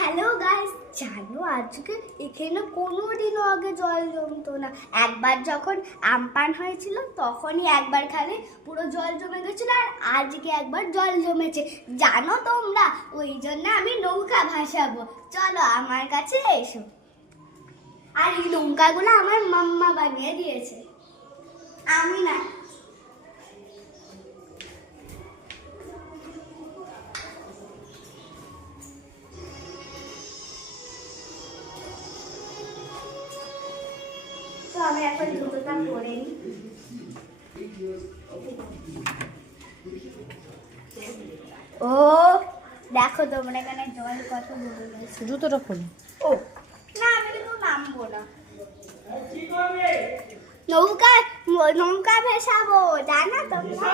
Hello guys, জানো আজকে এখানে কোনোদিনও আগে জল জমতো না। একবার যখন আমপান হয়েছিল তখনই একবার খালি পুরো জল জমে গেছিল, আর আজকে একবার জল জমেছে জানো তোমরা। ওই জন্য আমি নৌকা ভাসাবো, চলো আমার কাছে এসো। আর এই নৌকাগুলো আমার মাম্মা বানিয়ে দিয়েছে, আমি না। তো আমি এখন জুতোটা পরে নিই। ও দেখো তোমরা এখানে জল কত জমে গেছে। জুতোটা খোলো। ও না, আমি কিন্তু নামবো না। নৌকা নৌকা ভেসাবো, জানো তোমরা?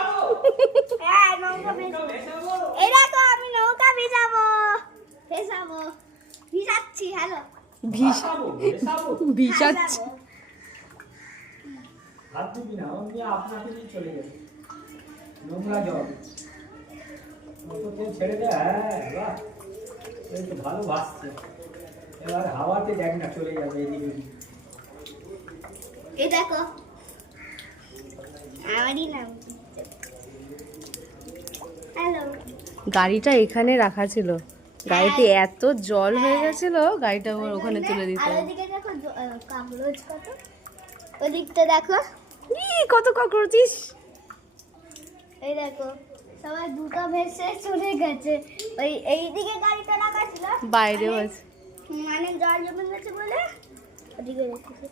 হ্যাঁ, নৌকা ভেসাবো। এই দেখো আমি নৌকা ভেসাবো ভিজাচ্ছি। হ্যালো, ভিজাচ্ছি। হাত দিবি না, অমনি আপনাকে নিয়ে চলে যাবে নোংরা জল। ছেড়ে দে। হ্যাঁ বাহ, এই তো ভালো ভাসছে। এবার হাওয়াতে দেখ না, চলে যাবে এদিকে। এই দেখো আমারই নাম। হ্যালো, গাড়িটা এখানে রাখা ছিল, গাড়িতে এত জল হয়ে গেছিল গাড়িটা আবার ওখানে তুলে দিতে আর হবে। ওদিকে দেখো কাগজ কত, ওদিকটা দেখো কত ককরোচিস। এই দেখো সবাই দুটো ভেসে চলে গেছে। ওই এইদিকে গাড়িটা রাখা ছিল, বাইরেও আছে। মানে জল জমে গেছে বলে ওদিকে রেখেছে।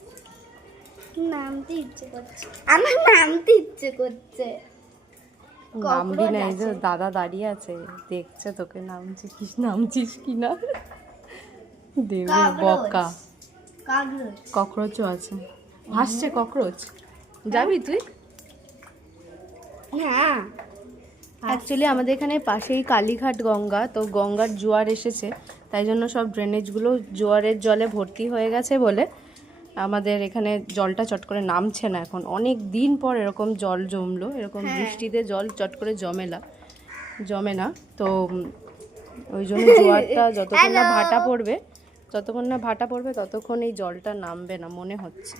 নামতে ইচ্ছে করছে, আমার নামতে ইচ্ছে করছে। নামবি না, এই যে আছে। দাদা দাঁড়িয়ে আছে দেখছে তোকে নামছিস কিনা। দেবে বকা। কাগজ ককরোচও আছে, ভাসছে ককরোচ। যাবি তুই? হ্যাঁ, অ্যাকচুয়ালি আমাদের এখানে পাশেই কালীঘাট গঙ্গা, তো গঙ্গার জোয়ার এসেছে, তাই জন্য সব ড্রেনেজগুলো জোয়ারের জলে ভর্তি হয়ে গেছে বলে আমাদের এখানে জলটা চট করে নামছে না। এখন অনেক দিন পর এরকম জল জমলো, এরকম বৃষ্টিতে জল চট করে জমে না। তো ওই জন্য জোয়ারটা যতক্ষণ না ভাটা পড়বে ততক্ষণ এই জলটা নামবে না মনে হচ্ছে।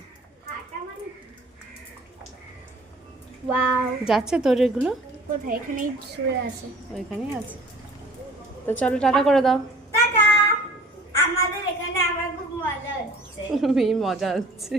ওয়াও, যাচ্ছে তোর এগুলো কোথায়? এখানেই শুয়ে আছে। ওইখানেই আছে। তো চলো টাটা করে দাও। টাটা। আমাদের এখানে আমার খুব মজা হচ্ছে। মজা হচ্ছে।